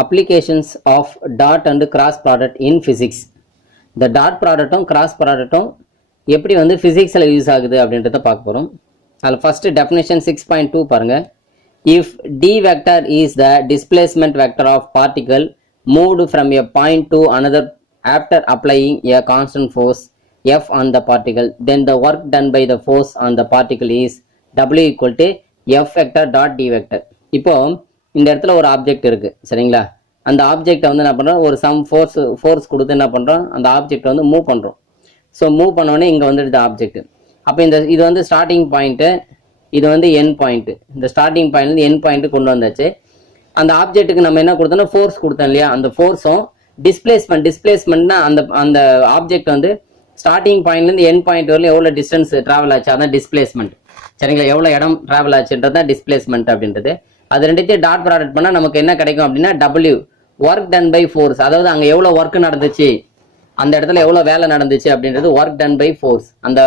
applications of dot and cross product in physics. The dot productum cross productum எப்படி வந்து physicsல use ஆகுது அப்படின்றத பார்க்க போறோம். அதில் first definition 6.2 பாருங்க. If d vector is the displacement vector of particle moved from a point to another after applying a constant force F on the particle, then the work done by the force on the particle is W equal to F vector dot d vector. இப்போ இந்த இடத்துல ஒரு object இருக்கு சரிங்களா, அந்த ஆப்ஜெக்டை வந்து என்ன பண்ணுறோம், ஒரு சம் ஃபோர்ஸ் கொடுத்து என்ன பண்ணுறோம், அந்த ஆப்ஜெக்டை வந்து மூவ் பண்ணுறோம். ஸோ மூவ் பண்ணோடனே இங்கே வந்துடுது ஆப்ஜெக்ட். அப்போ இது வந்து ஸ்டார்டிங் பாயிண்ட்டு, இது வந்து என் பாயிண்ட்டு. இந்த ஸ்டார்டிங் பாயிண்ட்லேருந்து என் பாயிண்ட்டு கொண்டு வந்தாச்சு. அந்த ஆப்ஜெக்ட்டுக்கு நம்ம என்ன கொடுத்தோம்னா ஃபோர்ஸ் கொடுத்தோம் இல்லையா, அந்த ஃபோர்ஸும் டிஸ்பிளேஸ்மெண்ட்னா அந்த ஆப்ஜெக்ட் வந்து ஸ்டார்டிங் பாயிண்ட்லேருந்து என் பாயிண்ட் வரல எவ்வளோ டிஸ்டன்ஸ் ட்ராவல் ஆச்சு, அதான் டிஸ்பிளேஸ்மெண்ட் சரிங்களா. எவ்வளோ இடம் ட்ராவல் ஆச்சுன்றது தான் டிஸ்பிளேஸ்மெண்ட் அப்படின்றது. அது ரெண்டுத்தையும் டாட் ப்ராடக்ட் பண்ணால் நமக்கு என்ன கிடைக்கும் அப்படின்னா W work done by force. அதாவது அங்கே எவ்வளோ ஒர்க் நடந்துச்சு, அந்த இடத்துல எவ்வளோ வேலை நடந்துச்சு அப்படின்றது ஒர்க் டன் பை ஃபோர்ஸ். அந்த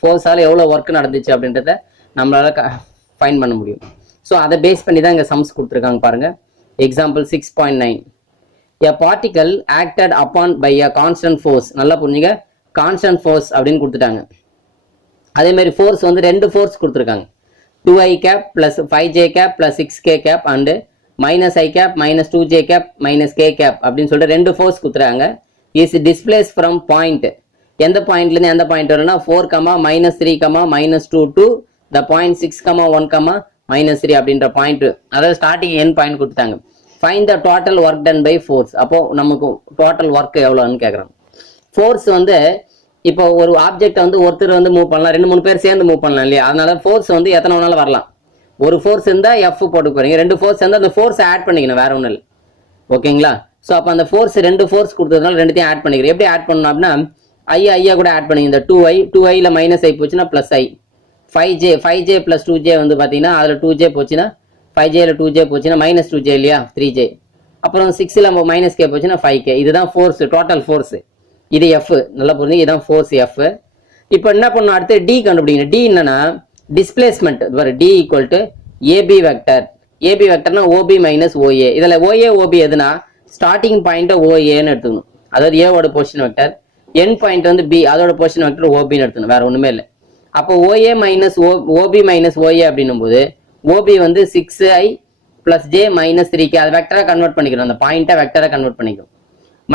ஃபோர்ஸால் எவ்வளோ ஒர்க் நடந்துச்சு அப்படின்றத நம்மளால ஃபைன் பண்ண முடியும். ஸோ அதை பேஸ் பண்ணி தான் இங்கே சம்ஸ் கொடுத்துருக்காங்க பாருங்க. Example 6.9 a particle acted upon by a constant force. நல்லா புரிஞ்சுங்க, கான்ஸ்டன்ட் ஃபோர்ஸ் அப்படின்னு கொடுத்துட்டாங்க. அதே மாதிரி ஃபோர்ஸ் வந்து ரெண்டு ஃபோர்ஸ் கொடுத்துருக்காங்க, 2i cap plus 5j cap plus 6k cap and minus i cap minus 2j cap minus k cap அப்படின்னு சொல்லிட்டு ரெண்டு ஃபோர்ஸ் கொடுத்துறாங்க. இஸ் டிஸ்பிளேஸ் ஃப்ரம் பாயிண்ட், எந்த பாயிண்ட்லேருந்து எந்த பாயிண்ட் வரும்னா 4, -3, -2 to the point 6, 1, -3 அப்படின்ற பாயிண்ட், அதாவது ஸ்டார்டிங் என் பாயிண்ட் கொடுத்துட்டாங்க. Find the total work done by force. அப்போ நமக்கு டோட்டல் ஒர்க் எவ்வளோன்னு கேட்குறாங்க. ஃபோர்ஸ் வந்து இப்போ ஒரு ஆப்ஜெக்ட் வந்து ஒருத்தர் வந்து மூவ் பண்ணலாம், 2-3 பேர் சேர்ந்து மூவ் பண்ணலாம் இல்லையா. அதனால ஃபோர்ஸ் வந்து எத்தனை வேணாலும் வரலாம். ஒரு ஃபோர்ஸ் இருந்தால் F போட்டு போறீங்க, 2 ஃபோர்ஸ் இருந்தால் அந்த ஃபோர்ஸை ஆட் பண்ணிக்கணும், வேற ஒன்றும் இல்லை. ஓகேங்களா. ஸோ அப்போ அந்த ஃபோர்ஸ் 2 ஃபோர்ஸ் கொடுத்ததுனால ரெண்டுத்தையும் ஆட் பண்ணிக்கிறேன். எப்படி ஆட் பண்ணணும் அப்படின்னா ஐயா கூட ஆட் பண்ணிங்க. இந்த 2iல மைனஸ் ஐ போச்சுன்னா ப்ளஸ் ஐ, 5j ப்ளஸ் 2j வந்து பார்த்தீங்கன்னா அதில் 2j போச்சுன்னா 5jல 2j போச்சுன்னா மைனஸ் 2j இல்லையா, 3j. அப்புறம் 6ல் மைனஸ் கே போச்சுன்னா 5k. இதுதான் ஃபோர்ஸ், டோட்டல் ஃபோர்ஸ். இது F, நல்லா புரிஞ்சு, இதுதான் ஃபோர்ஸ் F. இப்போ என்ன பண்ணணும், அடுத்து D கண்டுபிடிக்கணும். D என்னன்னா displacement. D equal to AB vector. AB வெக்டர்னா OB மைனஸ் OA. இதில் OA OB எதுனா ஸ்டார்டிங் பாயிண்ட்டை OAன்னு எடுத்துக்கணும், அதாவது ஏவோட பொசிஷன் வெக்டர். என் பாயிண்ட் வந்து B, அதோட பொசிஷன் வெக்டர் OBன்னு எடுத்துக்கணும், வேற ஒன்றுமே இல்லை. அப்போ OA minus OB minus OA அப்படின்னும் போது OB வந்து 6i plus j minus 3k, அது வெக்டராக கன்வெர்ட் பண்ணிக்கணும், அந்த பாயிண்ட்டை வெக்டராக கன்வெர்ட் பண்ணிக்கணும்.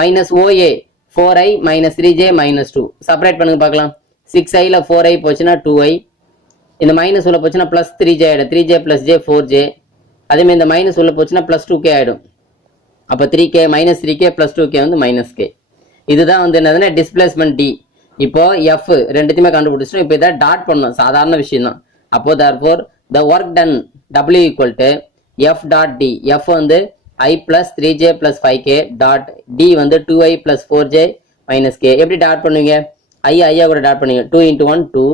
Minus OA 4i minus 3j minus 2. Separate பண்ணுங்க பார்க்கலாம். 6iல 4i போச்சுன்னா 2i, இந்த மைனஸ் உள்ள போச்சுன்னா பிளஸ் 3j ஆகிடும், 3j பிளஸ் j 4j. அதேமாதிரி இந்த மைனஸ் உள்ள போச்சுன்னா பிளஸ் 2k ஆகிடும். அப்போ 3k minus 3k plus 2k வந்து மைனஸ் k. இதுதான் வந்து என்னதுன்னா டிஸ்பிளேஸ்மெண்ட் D. இப்போ F ரெண்டுத்தையுமே கண்டுபிடிச்சிட்டோம். இப்போ இதை டாட் பண்ணணும், சாதாரண விஷயம் தான். அப்போ therefore the work done W equal to F dot D. F வந்து I plus 3j plus 5k dot D வந்து 2i plus 4j minus k. எப்படி டாட் பண்ணுவீங்க, ஐயா கூட டாட் பண்ணுவீங்க. 2 into 1 2,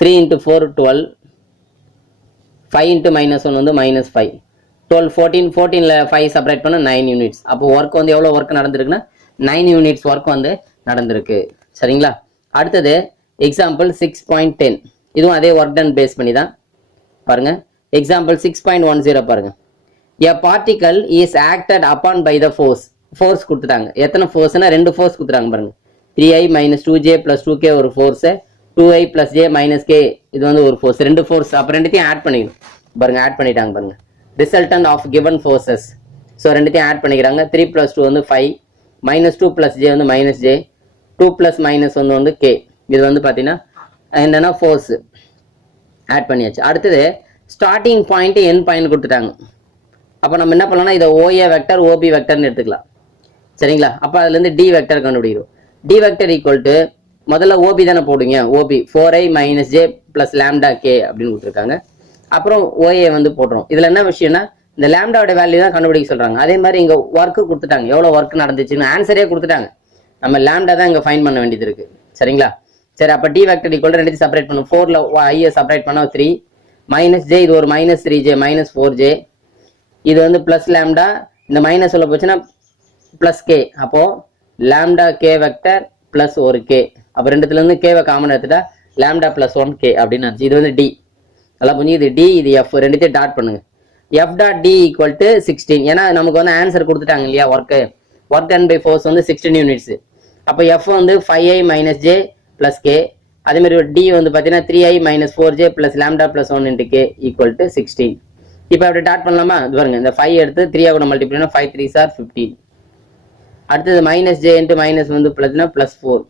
3 into 4 12, 5 into minus 1 வந்து minus 5, 12 14, 14ல 5 செப்பரேட் பண்ண 9 units. அப்போ ஒர்க் வந்து எவ்வளோ ஒர்க் நடந்திருக்குன்னா 9 யூனிட்ஸ் ஒர்க் வந்து நடந்திருக்கு சரிங்களா. அடுத்தது எக்ஸாம்பிள் 6.10. இதுவும் அதே ஒர்க் டன் பேஸ் பண்ணி தான் பாருங்க. எக்ஸாம்பிள் 6.10 பாருங்க. A particle is acted upon by the force. Force கொடுத்துட்டாங்க. எத்தனை ஃபோர்ஸ்னா 2 ஃபோர்ஸ் கொடுத்துட்டாங்க பாருங்க. 3i minus 2j plus 2k ஒரு force, 2i plus j minus k இது வந்து ஒரு ஃபோர்ஸ், 2 ஃபோர்ஸ். அப்போ ரெண்டுத்தையும் ஆட் பண்ணிக்கணும் பாருங்க, ஆட் பண்ணிட்டாங்க பாருங்க. Resultant of given forces. So ரெண்டுத்தையும் ஆட் பண்ணிக்கிறாங்க. 3 பிளஸ் 2 வந்து 5, மைனஸ் 2 பிளஸ் j வந்து மைனஸ் j, 2 பிளஸ் மைனஸ் 1 வந்து k. இது வந்து பார்த்தீங்கன்னா என்னன்னா ஃபோர்ஸ் ஆட் பண்ணியாச்சு. அடுத்தது ஸ்டார்டிங் பாயிண்ட் என் பாயிண்ட் கொடுத்துட்டாங்க. அப்போ நம்ம என்ன பண்ணலாம்னா இதை OA வெக்டர் OB வெக்டர்னு எடுத்துக்கலாம் சரிங்களா. அப்போ அதுலேருந்து D வெக்டர் கண்டுபிடிக்கிறோம். D வெக்டர் ஈக்குவல் டு முதல்ல OB தானே போடுங்க, OB 4i minus j plus lambda k அப்படின்னு கொடுத்துருக்காங்க. அப்புறம் OA வந்து போடுறோம். இதில் என்ன விஷயம்னா இந்த லேம்டாவோட வேல்யூ தான் கண்டுபிடிக்க சொல்கிறாங்க. அதே மாதிரி இங்கே ஒர்க்கு கொடுத்துட்டாங்க, எவ்வளோ ஒர்க் நடந்துச்சுன்னு ஆன்சரே கொடுத்துட்டாங்க. நம்ம லேம்டா தான் இங்கே ஃபைன் பண்ண வேண்டியது இருக்குது சரிங்களா. சரி, அப்போ D வெக்டர் ஈக்குவல் ரெண்டுத்தையும் செப்பரேட் பண்ணும். 4ல ஐயை செப்பரேட் பண்ணால் 3 மைனஸ் j, இது ஒரு மைனஸ் 3j மைனஸ் 4j, இது வந்து பிளஸ் லேம்டா, இந்த மைனஸ் உள்ள போச்சுன்னா பிளஸ் கே. அப்போ லேம்டா கே வெக்டர் பிளஸ் ஒரு கே. அப்போ ரெண்டுத்துலேருந்து கேவை காமன் எடுத்துட்டா லேம்டா பிளஸ் 1k அப்படின்னு. இது வந்து D. நல்லா புரிஞ்சு, இது D இது F ரெண்டுத்தையும் டாட் பண்ணுங்க. F dot D equal to 16. ஏன்னா நமக்கு வந்து ஆன்சர் கொடுத்துட்டாங்க இல்லையா, ஒர்க் டன் பை ஃபோர்ஸ் வந்து 16 யூனிட்ஸ். அப்போ எஃப் வந்து 5i minus J plus K, அதே மாதிரி டி வந்து பார்த்தீங்கன்னா 3i minus 4j plus lambda plus 1 into K equal to 16. இப்போ அப்படி டாட் பண்ணலாமா? இது பாருங்க, இந்த 5 எடுத்து 3 கூட மல்டிப்ளை பண்ணா 5 3s are 15. அடுத்தது மைனஸ் ஜே இன்ட்டு மைனஸ் வந்து பிளஸ் 4,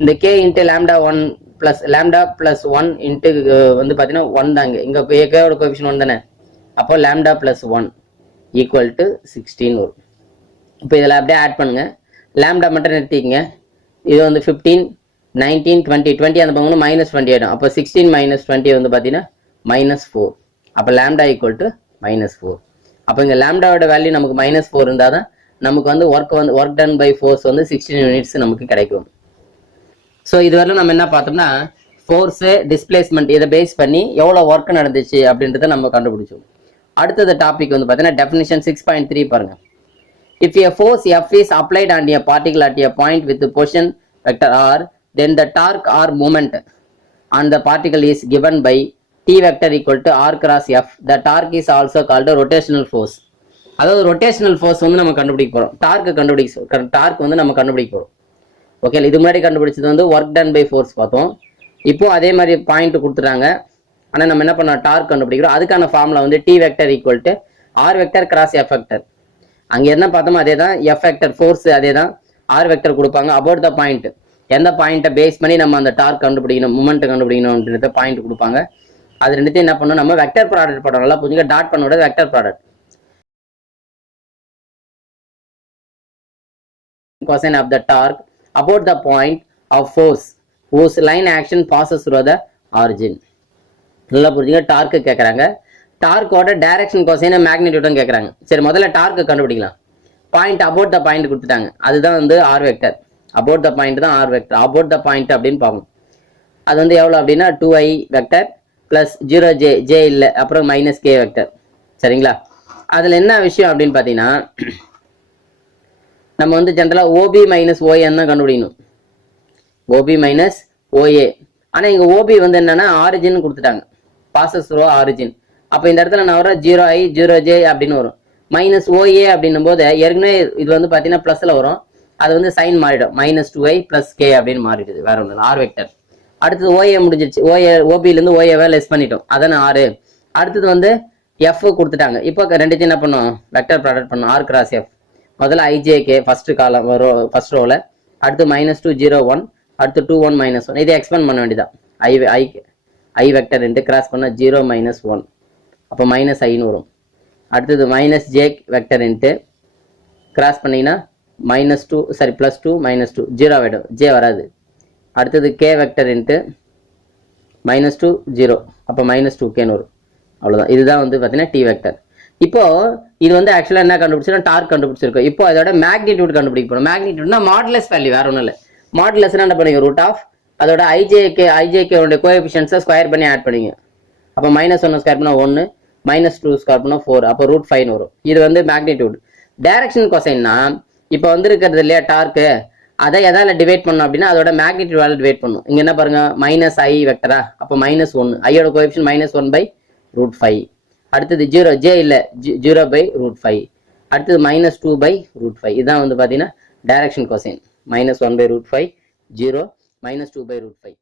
இந்த K into lambda 1 plus lambda plus 1 into வந்து பார்த்தீங்கன்னா 1 தாங்க, இங்கே கேவோட கோஎஃபிஷியன்ட் 1 தானே, அப்போ லேம்டா பிளஸ் 1 ஈக்குவல் டு 16 வரும். இப்போ இதில் அப்படியே ஆட் பண்ணுங்க, லேம்டா மட்டும் நிறுத்திக்கங்க. இது வந்து 15 19 20 20 அந்த பக்கம் மைனஸ் 20 ஆகிடும். அப்போ 16 மைனஸ் 20 வந்து பார்த்தீங்கன்னா -4. அப்போ லேம்டா ஈக்குவல் டு -4. அப்போ இங்கே லேம்டாவோட வேல்யூ நமக்கு -4 இருந்தால் தான் நமக்கு வந்து ஒர்க் டன் பை ஃபோர்ஸ் வந்து 16 யூனிட்ஸ் நமக்கு கிடைக்கும். ஸோ இதுவரையிலும் நம்ம என்ன பார்த்தோம்னா ஃபோர்ஸு டிஸ்பிளேஸ்மெண்ட் இதை பேஸ் பண்ணி எவ்வளோ ஒர்க் நடந்துச்சு அப்படின்றத நம்ம கண்டுபிடிச்சோம். அடுத்தது டாபிக் வந்து பார்த்தீங்கன்னா டெஃபினிஷன் 6.3 பாருங்க. If a force F is applied on a particle at a point with the position vector r, then the torque or moment on the particle is given by T vector equal to r cross F. The torque is also called a rotational force. அதாவது rotational force வந்து நம்ம கண்டுபிடிக்க போறோம், dark வந்து நம்ம கண்டுபிடிக்க போறோம். Okay, இது முன்னாடி கண்டுபிடிச்சது வந்து ஒர்க் டன் பை ஃபோர்ஸ் பார்த்தோம். இப்போ அதே மாதிரி பாயிண்ட் கொடுத்துட்டாங்க, ஆனால் நம்ம என்ன பண்ணோம், டார்க் கண்டுபிடிக்கிறோம். அதுக்கான ஃபார்முலா வந்து T vector equal to r vector cross F vector. அங்கே என்ன பார்த்தோமோ அதே தான், எஃப் வெக்டர் ஃபோர்ஸ் அதே தான், ஆர் வெக்டர் கொடுப்பாங்க. அபவுட் த பாயிண்ட், எந்த பாயிண்ட்டை பேஸ் பண்ணி நம்ம அந்த டார்க் கண்டுபிடிக்கணும், மூமெண்ட் கண்டுபிடிக்கணும்ன்றத பாயிண்ட் கொடுப்பாங்க. அது ரெண்டுத்தையும் என்ன பண்ணணும், நம்ம வெக்டர் ப்ராடக்ட் போடுறோம். நல்லா புரிஞ்சுங்க, டாட் பண்ணோட vector product. Cosine of the torque about the point of force whose line action passes through the origin. நல்லா புரிஞ்சுங்க, டார்க்கு கேட்குறாங்க, டார்க்கோட டைரக்ஷன் கொசைனை மேக்னிடியூடும் கேட்குறாங்க. சரி, முதல்ல டார்க்கு கண்டுபிடிக்கலாம். பாயிண்ட் அபவுட் த பாயிண்ட் கொடுத்துட்டாங்க, அதுதான் வந்து R vector. About the point தான் R vector. About the point அப்படின்னு பார்ப்போம். அது வந்து எவ்வளோ அப்படின்னா 2i vector plus 0j, J இல்லை, அப்புறம் மைனஸ் கே வெக்டர். சரிங்களா? அதில் என்ன விஷயம் அப்படின்னு பார்த்தீங்கன்னா, நம்ம வந்து ஜென்ரலாக ஓபி மைனஸ் ஓஏன்னு தான் கண்டுபிடிக்கணும், ஓபி மைனஸ் ஓஏ. ஆனால் இங்கே ஓபி வந்து என்னன்னா ஆரிஜின் கொடுத்துட்டாங்க, பாசஸ் த்ரூ ஆரிஜின். அப்போ இந்த இடத்துல நான் வர 0i 0j அப்படின்னு வரும். மைனஸ் ஓஏ அப்படின்னும் போது ஏற்கனவே இது வந்து பார்த்தீங்கன்னா ப்ளஸில் வரும், அது வந்து சைன் மாறிடும், -2i + k அப்படின்னு மாறிடுது, வேற ஒன்று ஆர் வெக்டர். அடுத்தது ஓஏ முடிஞ்சிருச்சு, ஓபிலேருந்து ஓஏவை லெஸ் பண்ணிட்டோம், அதான ஆறு. அடுத்தது வந்து எஃப் கொடுத்துட்டாங்க. இப்போ ரெண்டுத்தையும் என்ன பண்ணோம், வெக்டர் ப்ராடக்ட் பண்ணோம், ஆர் கிராஸ் எஃப். முதல்ல ஐஜேகே ஃபர்ஸ்ட் காலம் ஃபர்ஸ்ட் ரோவில், அடுத்து -2 0 1, அடுத்து 2 1 -1. இதை எக்ஸ்பெண்ட் பண்ண வேண்டியதான், ஐ வெக்டர் இன்ட்டு கிராஸ் பண்ணால் 0 -1, அப்போ -iன்னு வரும். அடுத்தது -j வெக்டர் இன்ட்டு கிராஸ் பண்ணிங்கன்னா -2 +2 -2 0 ஆகிடும், ஜே வராது. அடுத்தது கே வெக்டர் இன்ட்டு -2 0, அப்போ -2kன்னு வரும். அவ்வளோதான், இதுதான் வந்து பார்த்தீங்கன்னா டி வெக்டர். இப்போ இது வந்து ஆக்சுவலாக என்ன கண்டுபிடிச்சிருக்கோம், டார்க் கண்டுபிடிச்சிருக்கோம். இப்போ அதோட மேக்னிடியூட் கண்டுபிடிக்க போகிறோம். மேக்னிடியூட்னா மாடுலஸ் வேல்யூ, வேற ஒன்றும் இல்லை. மாடுலஸ்னா என்ன பண்ணுங்க, √ அதோட ஐஜேகே உடைய கோஎஃபிஷியன்ஸை ஸ்கொயர் பண்ணி ஆட் பண்ணிங்க. அப்போ -1 ஸ்கொயர் பண்ணால் 1, -2 ஸ்கொயர் பண்ணால் 4, அப்போ √5 வரும். இது வந்து மேக்னிடியூட். டைரக்ஷன் கொசைன்னா இப்போ வந்து இருக்கிறது இல்லையா டார்க்கு, அதை எதால டிவைட் பண்ணோம் அப்படின்னா அதோட மேக்னிடியூட் வேலை டிவைட் பண்ணும். இங்கே என்ன பாருங்க, -i வெக்டரா, அப்போ -1, ஐயோட கோஎஃபிஷியன்ட் -1/√5. அடுத்தது 0 ஜே இல்லை, 0/√5. அடுத்தது -2/√5. இதுதான் வந்து பார்த்தீங்கன்னா டைரக்ஷன் கொசைன், -1/√5 0, -2/√5.